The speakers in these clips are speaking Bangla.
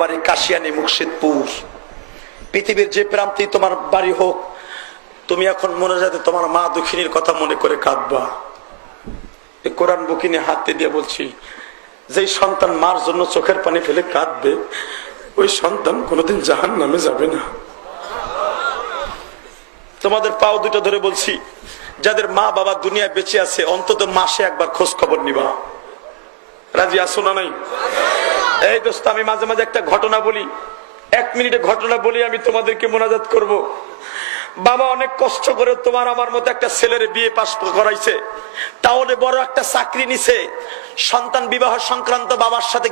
বাড়ি কাশিয়ানী মুর্শিদপুর। পৃথিবীর যে প্রান্তে তোমার বাড়ি হোক, তুমি এখন মনে যাতে তোমার মা দুঃখিনীর কথা মনে করে কাঁদবা। কোরআন বুকিনে হাতে দিয়ে বলছি, যেই সন্তান মার জন্য চোখের পানি ফেলে কাঁদবে, ওই সন্তান কোনোদিন জাহান্নামে যাবে না। তোমাদের পাও দুটো ধরে বলছি, যাদের মা বাবা দুনিয়ায় বেঁচে আছে, অন্তত মাসে একবার খোঁজ খবর নিবা। রাজি আসো না নাই? এই দোস্ত, আমি মাঝে মাঝে একটা ঘটনা বলি, 1 মিনিটে ঘটনা বলি, আমি তোমাদেরকে মোনাজাত করব। বাবা অনেক কষ্ট করে তোমার আমার মতো একটা ছেলের বিয়ে পাস করাইছে, তাহলে বড় একটা চাকরি নিছে। সন্তান বিবাহ সংক্রান্ত বাবার সাথে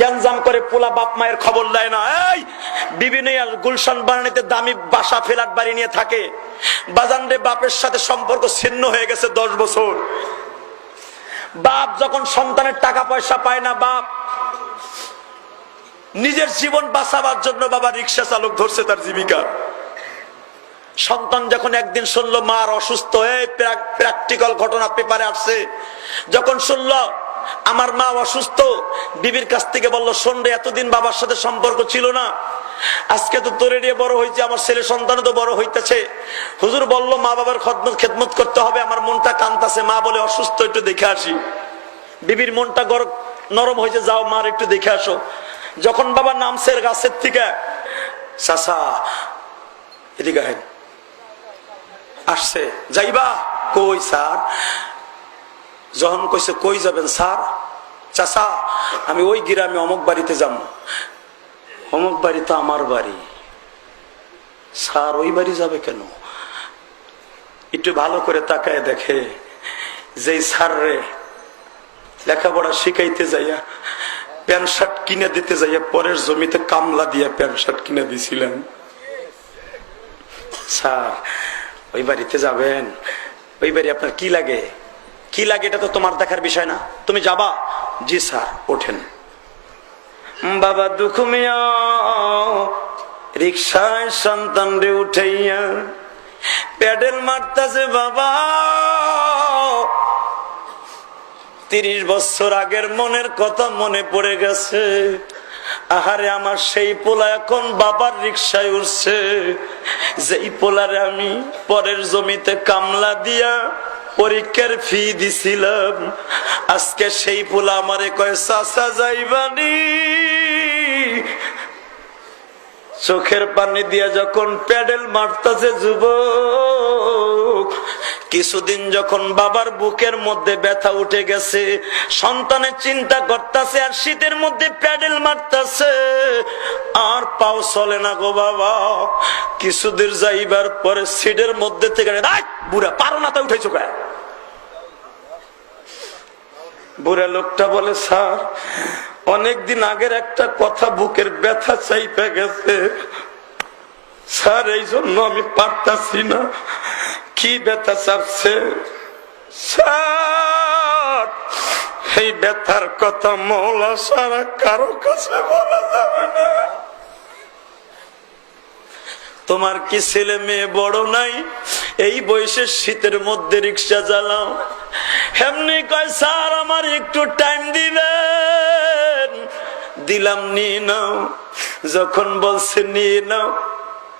গ্যাঞ্জাম করে, পোলা বাপ মায়ের খবর দেয় না। এই বিভিন্ন গুলশান বানানিতে দামি বাসা ফ্ল্যাট বাড়ি নিয়ে থাকে। বাজানরে বাপের সাথে সম্পর্ক ছিন্ন হয়ে গেছে 10 বছর। বাপ যখন সন্তানের টাকা পয়সা পায় না, বাপ নিজের জীবন বাঁচাবার জন্য বাবা রিক্সা চালক ধরছে তার জীবিকা। সন্তান যখন একদিন শুনলো মার অসুস্থ, প্র্যাকটিক্যাল ঘটনা পেপারে আসছে, যখন শুনলো আমার মা অসুস্থ, বিবির কাছ থেকে বললো, শোন রে, এতদিন বাবার সাথে সম্পর্ক ছিল না, আজকে তো তোরে নিয়ে বড় হয়েছে, আমার ছেলে সন্তান তো বড় হইতেছে। হুজুর বলল মা বাবার খেদমত করতে হবে, আমার মনটা কান্তাছে, মা বলে অসুস্থ, একটু দেখে আসি। বিবির মনটা নরম হয়েছে, যাও মার একটু দেখে আসো। যখন বাবা নামছে গাছের থেকে, চাচা এদিকে আসছে, যাইবা কই স্যার? যখন কইছে কই যাবেন স্যার? চাচা আমি ওই গ্রামে অমুক বাড়িতে যাব। অমুক বাড়ি তো আমার বাড়ি। স্যার ওই বাড়ি যাবে কেন? একটু ভালো করে তাকায় দেখে, যেই স্যার রে লেখাপড়া শিখাইতে যাইয়া প্যান্ট শার্ট কিনে দিতে যাইয়া পরের জমিতে কামলা দিয়া প্যান্ট শার্ট কিনে দিছিলেন, স্যার ওই বাড়িতে যাবেন? ওই বাড়ি আপনার কি লাগে? কি লাগে এটা তো তোমার দেখার বিষয় না, তুমি যাবা? জি স্যার, ওঠেন। বাবা দুঃখ মিয়া রিক্সায় সন্তান রে উঠাইয়া প্যাডেল মারতাছে। বাবা 30 বছর আগের মনের কথা মনে পড়ে গেছে। আহারে আমার সেই পোলা এখন বাবার রিক্সায় উঠছে, যেই পোলারে আমি পরের জমিতে কামলা দিয়া পরীক্ষার ফি দিছিলাম। আজকে সেই পোলা আমারে কয়, চাচা যাইবানি? চোখের পানি দিয়া যখন প্যাডেল মারতাছে যুবক, কিছুদিন যখন বাবার বুকের মধ্যে ব্যথা উঠে গেছে, সন্তানের চিন্তা করতেছে, আর শীতের মধ্যে প্যাডেল মারতেছে, আর পাও চলে না গো বাবা। কিছুদিন যাইবার পরে সিটের মধ্যে থেকে, বুড়া পারো না, তা উঠেছো কে? বুড়া লোকটা বলে, স্যার অনেকদিন আগের একটা কথা বুকের ব্যথা চাইপে গেছে স্যার, এই জন্য আমি পারতাছি না। কি ব্যথা চাপছে স্যার? এই ব্যথার কথা মওলা সারা কারো কাছে বলা যাবে না। তোমার কি ছেলে মেয়ে বড় নাই? এই বয়সে শীতের মধ্যে রিক্সা চালাও। এমনি কয়, স্যার আমার একটু টাইম দিবেন? দিলাম, নিয়ে নাও। যখন বলছে নিয়ে নাও,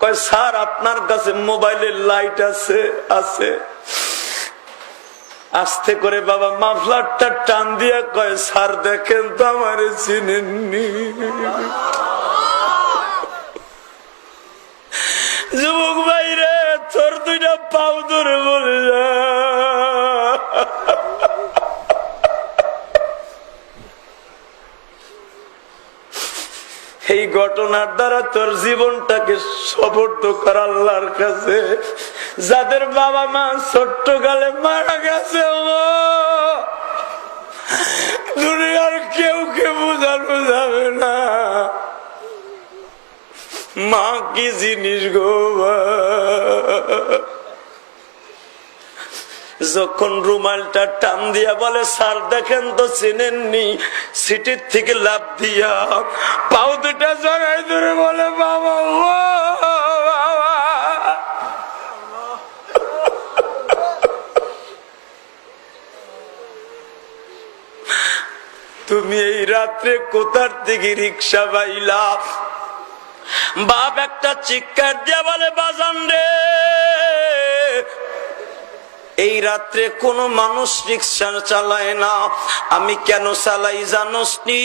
কয় স্যার আপনার কাছে মোবাইলের লাইট আছে? আছে। আস্তে করে বাবা মাফলারটা টান দিয়া কয়, স্যার দেখেন তো আমারে চিনেননি। যুবক ভাই রে, তোর 2টা পাও ধরে বলে যা, এই ঘটনার দ্বারা তোর জীবনটাকে সমর্থ কর আল্লাহর কাছে। যাদের বাবা মা ছোট্ট কালে মারা গেছে, দুনিয়ার কেউ কে বোঝানো যাবে না মা কি জিনিস গো। যখন রুমালটা টান দিয়া বলে, স্যার দেখেন তো চিনেননি, সিটির থেকে লাফ দিয়া পাও 2টা জড়াই ধরে বলে, বাবা তুমি এই রাত্রে কোথার থেকে রিক্সা পাইলা? বাপ একটা চিৎকার দিয়া বলে, বাজান রে, এই রাত্রে কোন মানুষ রিক্সা চালায় না, আমি কেন চালাই জানোস নি?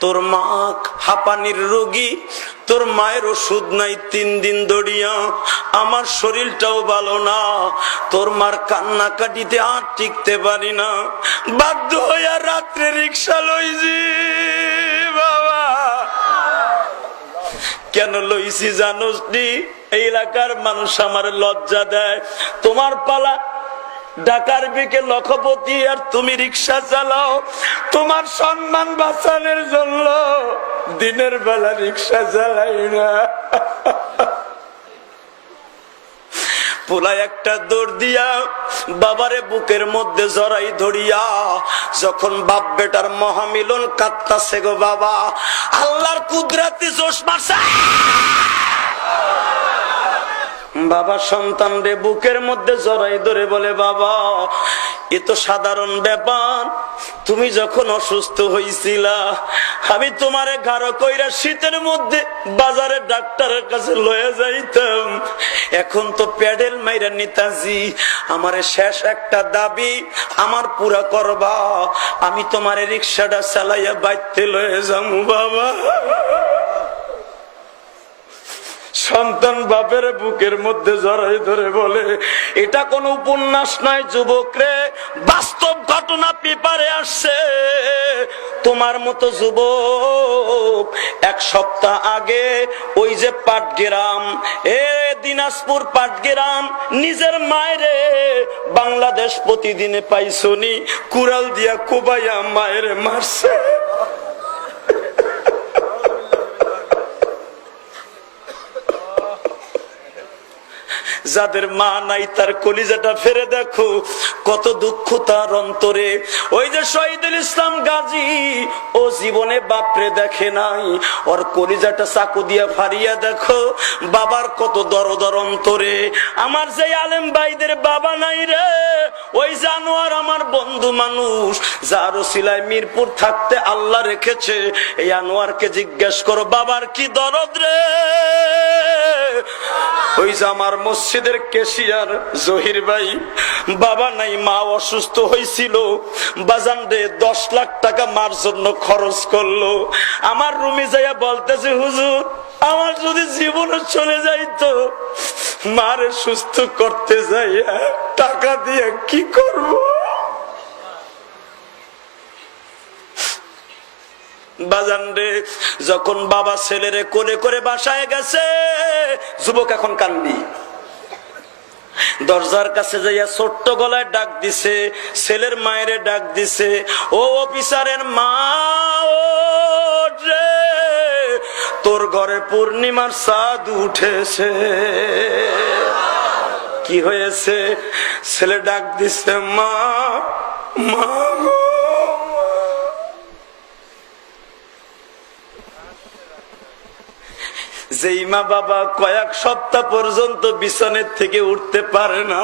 তোর মা হাঁপানির রোগী, তোর মায়ের ওষুধ নাই 3 দিন ধরিয়া, আমার শরীরটাও ভালো না, তোর মার কান্না কাটিতে আর টিকতে পারি না, বাধ্য হইয়া রাত্রে রিক্সা লইছি। বাবা কেন লইছি জানোস নি? এই এলাকার মানুষ আমার লজ্জা দেয়, তোমার পালা ঢাকার বিকে লখপতি আর তুমি রিক্সা চালাও, তোমার সম্মান বাঁচানোর জন্য দিনের বেলা রিক্সা চালাই না। পোলা একটা দৌড় দিয়া বাবারে বুকের মধ্যে জড়াই ধরিয়া, যখন বাপ বেটার মহামিলন কাঁদতাছে গো বাবা, আল্লাহর কুদরতি জোশ মারছে। বাবা সন্তান রে বুকের মধ্যে জড়াই ধরে বলে, বাবা এ তো সাধারণ ব্যাপার, তুমি যখন অসুস্থ হইছিলা আমি তোমারে ঘাড় কইরা শীতের মধ্যে বাজারে ডাক্তারের কাছে লয়ে যাইতাম, এখন তো প্যাডেল মাইরা নিতাছি, আমারে শেষ একটা দাবি আমার পুরা করবা, আমি তোমারে রিক্সাটা চালাইয়া বাইতে লয়ে যাবো। বাবা সন্তান বাপের বুকের মধ্যে জড়াই ধরে বলে, এটা কোন উপন্যাস নয় যুবক রে, বাস্তব ঘটনা পেপারে আসছে। তোমার মতো যুবক 1 সপ্তাহ আগে ওই যে পাটগ্রাম, দিনাজপুর পাটগ্রাম, নিজের মায়েরে বাংলাদেশ প্রতিদিনে পাইছনি, কুড়াল দিয়া কুবাইয়া মায়ের মারছে। যাদের মা নাই তার কলিজাটা ফেরে দেখো, কত দুঃখ তার অন্তরে। ওই যে শহীদুল ইসলাম গাজী, ও জীবনে বাপরে দেখে নাই, ওর কলিজাটা চাকু দিয়া ফাড়িয়া দেখো, বাবার কত দরদর অন্তরে। আমার যে আলেম ভাইদের বাবা নাই রে, ওই জানোয়ার আমার বন্ধু মানুষ, যার ওসিলায় মিরপুর থাকতে আল্লাহ রেখেছে, এই আনোয়ারকে জিজ্ঞেস করো বাবার কি দরদ রে। ওই যে আমার মসজিদের কেশিয়ার জহির ভাই, বাবা নাই, মা অসুস্থ হয়েছিল, বাজান রে 10 লাখ টাকা মার জন্য খরচ করলো। আমার রুমে যাইয়া বলতেছে, হুজুর আমার যদি জীবনে চলে যাইতো, মারে সুস্থ করতে যাইয়া টাকা দিয়ে কি করব? বাজান রে যখন বাবা ছেলেরে কোলে করে বাসায় গেছে, যুবক এখন কান্দি, দরজার কাছে যাইয়া ছোট্ট গলায় ডাক দিছে, ছেলের মায়েরে ডাক দিছে, ও অফিসারের মা, ও রে তোর ঘরে পূর্ণিমার চাঁদ উঠেছে। কি হয়েছে? ছেলে ডাক দিছে, মা, মা গো। যেই মা বাবা কয়েক সপ্তাহ পর্যন্ত বিছানের থেকে উঠতে পারে না,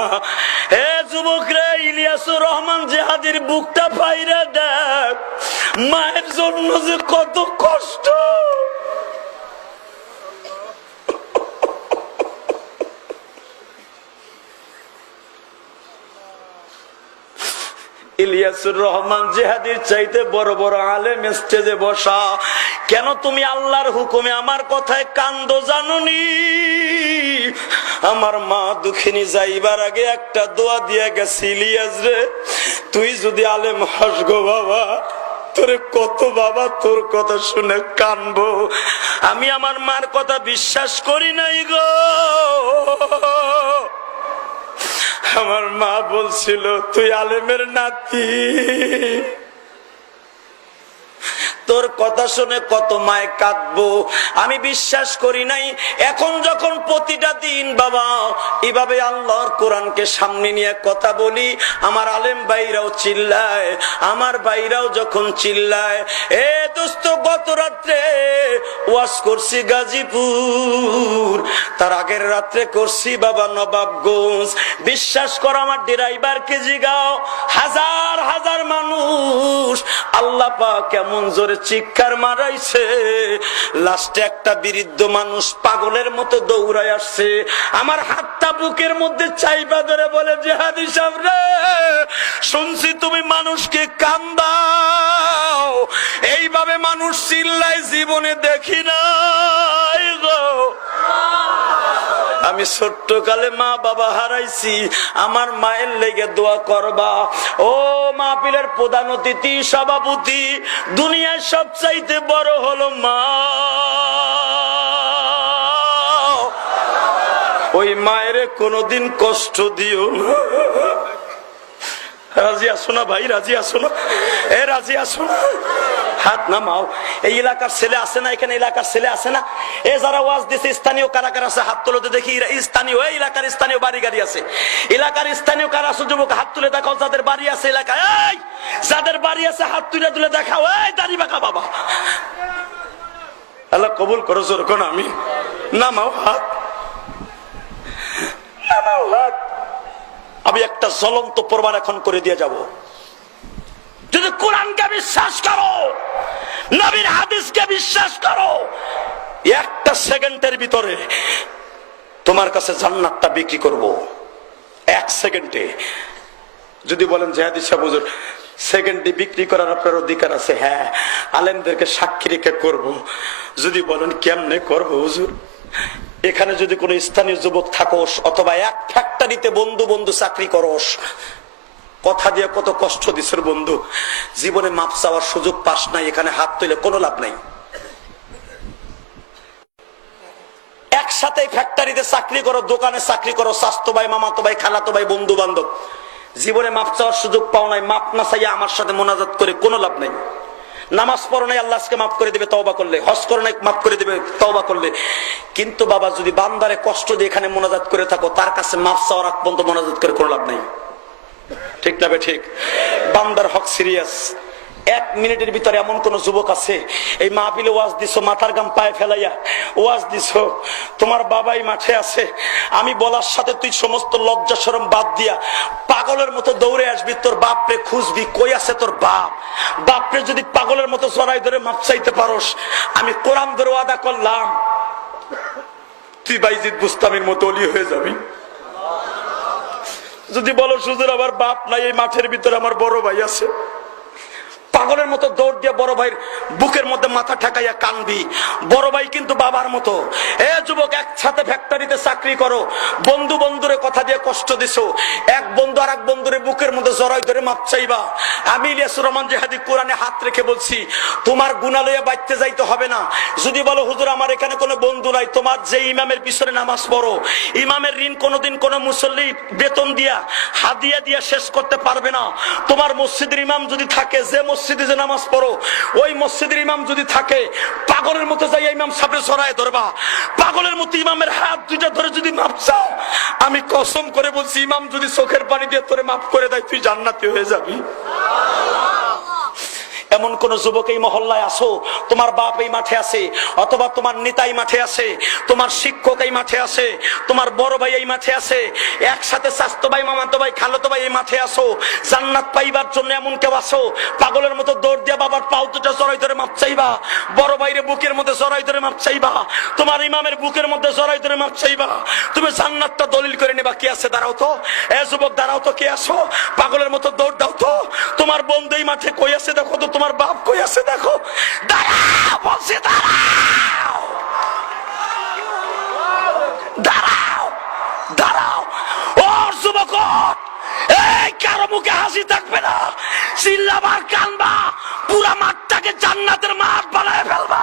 হে যুবক রে, ইলিয়াসুর রহমান জিহাদির বুকটা পাইরা দেখ, মায়ের জন্য যে কত কষ্ট। ইলিয়াসুর রহমান জিহাদির চাইতে বড় বড় আলেম স্টেজে বসা, কেন তুমি আল্লাহর হুকুমে আমার কথায় কান্দো জানুনি? আমার মা দুঃখিনী যাইবার আগে একটা দোয়া দিয়া গেছে, ইলিয়াস রে তুই যদি আলেম হস গো বাবা, তোরে কত বাবা তোর কথা শুনে কানবো, আমি আমার মার কথা বিশ্বাস করি নাই গো। আমার মা বলছিল তুই আলেমের নাতি, তোর কথা শুনে কত মায় কাঁদবো, আমি বিশ্বাস করি নাই। এখন যখন প্রতিটা দিন বাবা এভাবে আল্লাহর কোরআনকে সামনে নিয়ে কথা বলি, আমার আলেম ভাইরাও চিল্লায়, আমার ভাইরাও যখন চিল্লায়, এ দোস্ত গত রাত্রে ওয়াজ করছি গাজীপুর, তার আগের রাত্রে করছি বাবা নবাবগঞ্জ। বিশ্বাস কর, আমার ড্রাইভারকে জিগাও, হাজার হাজার মানুষ আল্লাহ পাক কেমন জোরে চিৎকার মারাইছে, লাস্টে একটা বৃদ্ধ মানুষ পাগলের মতো দৌড়ায় আসছে, আমার হাতটা বুকের মধ্যে চাইপা ধরে বলে, জিহাদি সাহেব রে, শুনছি তুমি মানুষকে কান্দাও, এইভাবে মানুষ চিল্লায় জীবনে দেখি নাই গো। আমি ছোট্ট কালে মা বাবা হারাইছি, আমার মায়ের লেগে দোয়া করবা। ও মাহফিলের প্রধান অতিথি সভাপতি, দুনিয়ায় সবচাইতে বড় হলো মা, ওই মায়ের কোনদিন কষ্ট দিও না। রাজি আসো না ভাই, রাজি আসো না, এ রাজি আসো না, হাত নামাও। এই এলাকার ছেলে আছে না, এখানে এলাকার ছেলে আছে না, এ যারা ওয়াজ দিছে স্থানীয় কারা কারা আছে হাত তুলে দেখি। স্থানীয় এলাকার স্থানীয় বাড়ি গাড়ি আছে, এলাকার স্থানীয় কারা আছে যুবক হাত তুলে দেখাও, যাদের বাড়ি আছে এলাকায়, এই যাদের বাড়ি আছে হাত তুলে তুলে দেখাও। এই দাড়ি বাঁকা বাবা, আল্লাহ কবুল করো, জোর কোন আমি নামাও হাত, নামাও হাত। আমি একটা জ্বলন্ত প্রমাণ এখন করে দিয়ে যাব। যদি কোরআনকে বিশ্বাস করো, নবীর হাদিসকে বিশ্বাস করো, একটা সেকেন্ডের ভিতরে তোমার কাছে জান্নাতটা বিক্রি করব, এক সেকেন্ডে। যদি বলেন জিহাদি সাহেব হুজুর সেকেন্ডে বিক্রি করার আপনার অধিকার আছে, হ্যাঁ, আলেমদেরকে সাক্ষী রেখে করব। যদি বলেন কেমনে করব হুজুর, এখানে যদি কোনো স্থানীয় যুবক থাকোস, অথবা এক ফ্যাক্টরিতে বন্ধু বন্ধু চাকরি করস, কথা দিয়ে কত কষ্ট দিছের বন্ধু, জীবনে মাপ চাওয়ার সুযোগ পাস নাই, এখানে হাত তুলে কোনো লাভ নাই। একসাথে ফ্যাক্টরিতে চাকরি করো, দোকানে চাকরি করো, স্বাস্থ্য ভাই, মামাতো ভাই, খালাতো ভাই, বন্ধু বান্ধব, জীবনে মাপ চাওয়ার সুযোগ পাও নাই, মাপ না চাইয়া আমার সাথে মোনাজাত করে কোনো লাভ নাই। নামাজ পড়ো নাই, আল্লাহ আজকে মাফ করে দিবে তওবা করলে, হজ করো নাই, মাফ করে দিবে তওবা করলে। কিন্তু বাবা যদি বান্দারে কষ্ট দিয়ে এখানে মোনাজাত করে থাকো, তার কাছে মাফ চাওয়ার আগ পর্যন্ত মোনাজাত করে কোনো লাভ নাই। ঠিক না বে ঠিক? বান্দার হক সিরিয়াস। এক মিনিটের ভিতরে এমন কোন যুবক আছে, এই মাহফিলে ওয়াজ দিছো, মাথার গাম পায়ে ফেলাইয়া ওয়াজ দিছো, তোমার বাবাই মাঠে আছে, আমি বলার সাথে তুই সমস্ত লজ্জা শরম বাদ দিয়া পাগলের মতো দৌড়ে আসবি, তোর বাপরে খুঁজবি, কই আছে তোর বাপ। বাপরে যদি পাগলের মতো জড়াই ধরে মাপ চাইতে পারোস, আমি কোরআন ধরে ওয়াদা করলাম তুই বাইজিদ বুস্তামির মতো অলি হয়ে যাবি। যদি বলো হুজুর আমার বাপ নাই, এই মাঠের ভিতরে আমার বড় ভাই আছে, পাগলের মতো দৌড় দিয়ে বড় ভাইয়ের বুকের মধ্যে মাথা ঠেকাইয়া কানবি, বড় ভাই কিন্তু বাবার মতো। এ যুবক, একসাথে ফ্যাক্টরিতে চাকরি করো, বন্ধু বন্ধুরে কথা দিয়ে কষ্ট দিছো, এক বন্ধু আর এক বন্ধুরে বুকের মধ্যে জড়াই ধরে মাপ চাইবা। আমি ইলিয়াসুর রহমান জিহাদি কোরআনে হাত রেখে বলছি, তোমার গুনাহ লইয়া বাইতে যাইতে হবে না। যদি বলো হুজুর আমার এখানে কোনো বন্ধু নাই, তোমার যে ইমামের পিছনে নামাজ পড়ো, ইমামের ঋণ কোনোদিন কোনো মুসল্লি বেতন দিয়া হাদিয়া দিয়া শেষ করতে পারবে না। তোমার মসজিদের ইমাম যদি থাকে, যে মসজিদে যে নামাজ পড়ো, ওই মসজিদের ইমাম যদি থাকে, পাগলের মতো যাইয়া ইমাম সামনে ছড়ায় ধরবা, পাগলের মতো ইমামের হাত দুইটা ধরে যদি মাপ চাও, আমি কসম করে বলছি, ইমাম যদি চোখের পানি দিয়ে তোরে মাফ করে দেয়, তুই জান্নাতি হয়ে যাবি। এমন কোন যুবক এই মহল্লায় আসো, তোমার বাপ এই মাঠে আছে, অথবা তোমার নেতাই মাঠে আছে, তোমার শিক্ষক এই মাঠে আছে, তোমার বড় ভাই এই মাঠে আছে, একসাথে স্বাস্থ্য ভাই, মামাতো ভাই, খালাতো ভাই এই মাঠে আসো, জান্নাত পাইবার জন্য এমন কেউ আসো, পাগলের মতো দৌড় দিয়া বাবার পাও দুটা জড়াই ধরে মাপ চাইবা, বড় ভাইরে বুকের মধ্যে জড়াই ধরে মাপ চাইবা, তোমার ইমামের বুকের মধ্যে জড়াই ধরে মাপ চাইবা, তুমি জান্নাতটা দলিল করে নেবা। কি আছে দাঁড়াও তো, এ যুবক দাঁড়াও তো, কে আসো, পাগলের মতো দৌড় দাও তো, তোমার বন্ধু এই মাঠে কই আছে দেখো তো, তোমার বাপ কই আছে দেখো, দাঁড়াও বলছি, দাঁড়াও দাঁড়াও দাঁড়াও। ও যুবক, এই কারো মুখে হাসি থাকবে না, চিল্লাবার কানবা, পুরা মাঠটাকে জান্নাতের মাঠ বানায় ফেলবা।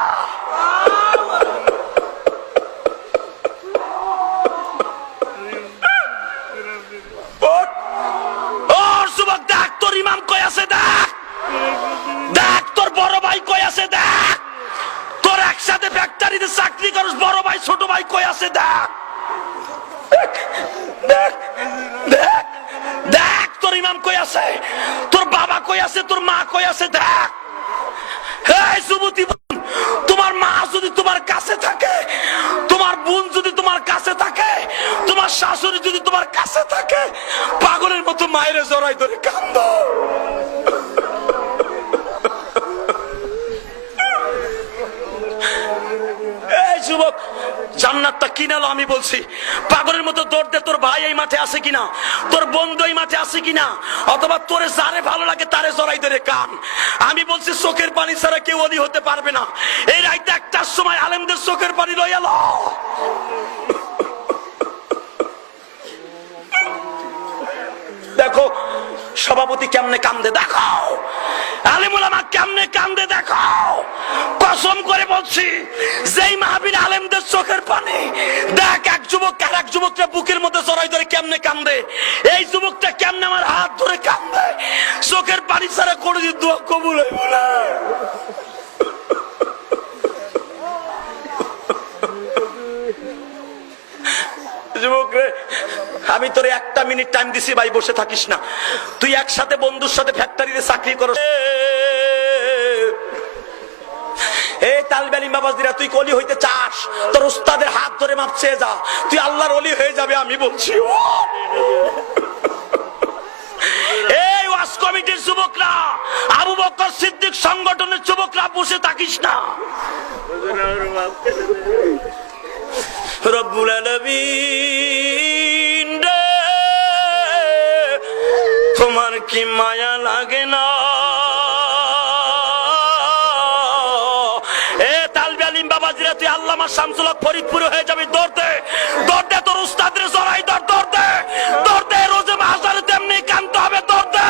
ও যুবক, দেখ তোর ইমাম কই আছে, দেখ দেখ তোর বড় ভাই কই আছে, দেখ তোর একসাথে ফ্যাক্টরিতে চাকরি করিস, বড় ভাই ছোট ভাই কই আছে, দেখ দেখ দেখ দেখ তোর ইমাম কই আছে, তোর বাবা কই আছে, তোর মা কই আছে, দেখ। এই যুবতী, তোমার মা যদি তোমার কাছে থাকে, তোমার বোন যদি তোমার কাছে থাকে, তোমার শাশুড়ি যদি তোমার কাছে থাকে, পাগলের মতো মায়ের জড়াই ধরে কান্দো। জান্নাতটা কিনালো। আমি বলছি পাগলের মতো দৌড় দে, তোর ভাই এই মাঠে আছে কিনা, তোর বন্ধু এই মাঠে আছে কিনা, অথবা তোরে যারে ভালো লাগে তারে জড়াই ধরে কান। আমি বলছি চোখের পানি ছাড়া কেউ ওলি হতে পারবে না। এই রাইতে একটার সময় আলেমদের চোখের পানি লইয়া লো। দেখো সভাপতি কেমনে কান্দে, দেখো আলেম ওলামা কেমনে কান্দে, দেখো। কসম করে বলছি যেই মাহফিল আলেমদের চোখের পানি, দেখ এক যুবক আর এক যুবকটা বুকের মধ্যে জড়াই ধরে কেমনে কান্দে। এই যুবকটা কেমনে আমার হাত ধরে কান্দে। চোখের পানি ছাড়া কোনোদিন দোয়া কবুল হইব না। যুবক রে, আমি তোরে একটা মিনিট টাইম দিছি ভাই, বসে থাকিস না। তুই একসাথে বন্ধুর সাথে ফ্যাক্টরিতে চাকরি করস। এই তালবে আলিম বাবাজিরা, তুই কলি হইতে চাস, তোর উস্তাদের হাত ধরে মাপ চেয়ে যা, তুই আল্লাহর ওলি হয়ে যাবে। আমি বলছি এই ওয়াজ কমিটির যুবকরা, আবু বকর সিদ্দিক সংগঠনের যুবকরা, বসে থাকিস না। রব্বুল আলামিন রে, তোমার কি মায়া লাগে না? এ তালবে আলিম বাবাজিরা, তুই আল্লামা শামসুল হক ফরিদপুরে হয়ে যাবি। দৌড় দে, দৌড় দে, তোর উস্তাদের জড়াই ধর, দৌড় দে, দৌড় দে। রোজে মাহশারে তেমনি কানতে হবে, দৌড় দে।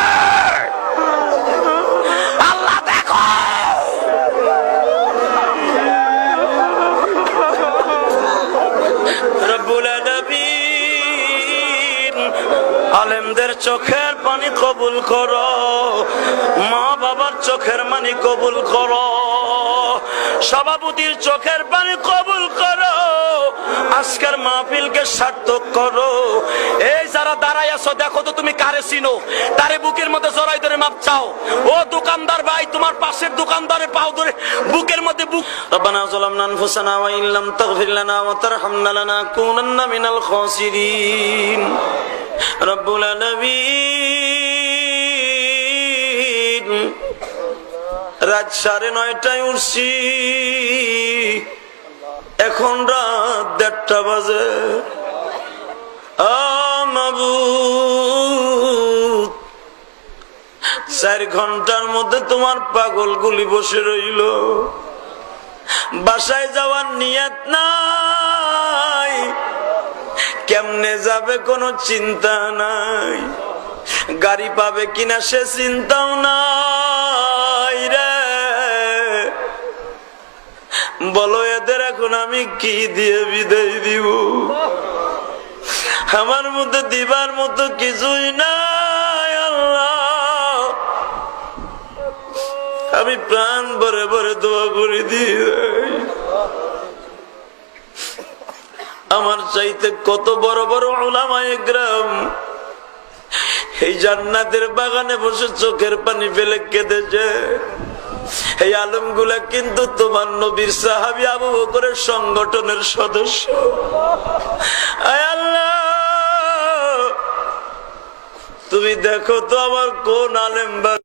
আল্লাহ দেখো, রব্বুল আলামিন আলেমদের চোখের পানি কবুল করো, মা বাবার চোখের পানি কবুল করো, সভাপতির চোখের পানি কবুল করো, আজকের মাহফিলকে সার্থক করো। এই যারা দাঁড়াই আছো, দেখো তো তুমি কারে চিনো, তারে বুকের মধ্যে জড়াই ধরে মাপ চাও। ও দোকানদার ভাই, তোমার পাশের দোকানদারে পাও ধরে বুকের মধ্যে বুক। রব্বানা যালামনা আনফুসানা ওয়া ইল্লাম তাগফির লানা ওয়া তারহামনা লানাকুনান্না মিনাল খাসিরিন। রব্বুল আলামিন, রাত 9:30টায় উঠছি, এখন রাত 1:30 বাজে। মাবুদ, 4 ঘন্টার মধ্যে তোমার পাগল গুলি বসে রইল, বাসায় যাওয়ার নিয়ত নাই, কেমনে যাবে কোনো চিন্তা নাই, গাড়ি পাবে কিনা সে চিন্তাও নাই রে। বলো এদের এখন আমি কি দিয়ে বিদায় দিব? আমার মধ্যে দিবার মতো কিছুই নাই আল্লাহ। আমি প্রাণ ভরে ভরে দোয়া করে দিই, আমার চাইতে কত বড় বড় উলামায়ে কেরাম এই জান্নাতের বাগানে বসে চোখের পানি ফেলে কেঁদেছে। এই আলমগুলা কিন্তু তোমার নবীর সাহাবী আবু বকরের সংগঠনের সদস্য। আয় আল্লাহ, তুমি দেখো তো আমার কোন আলেম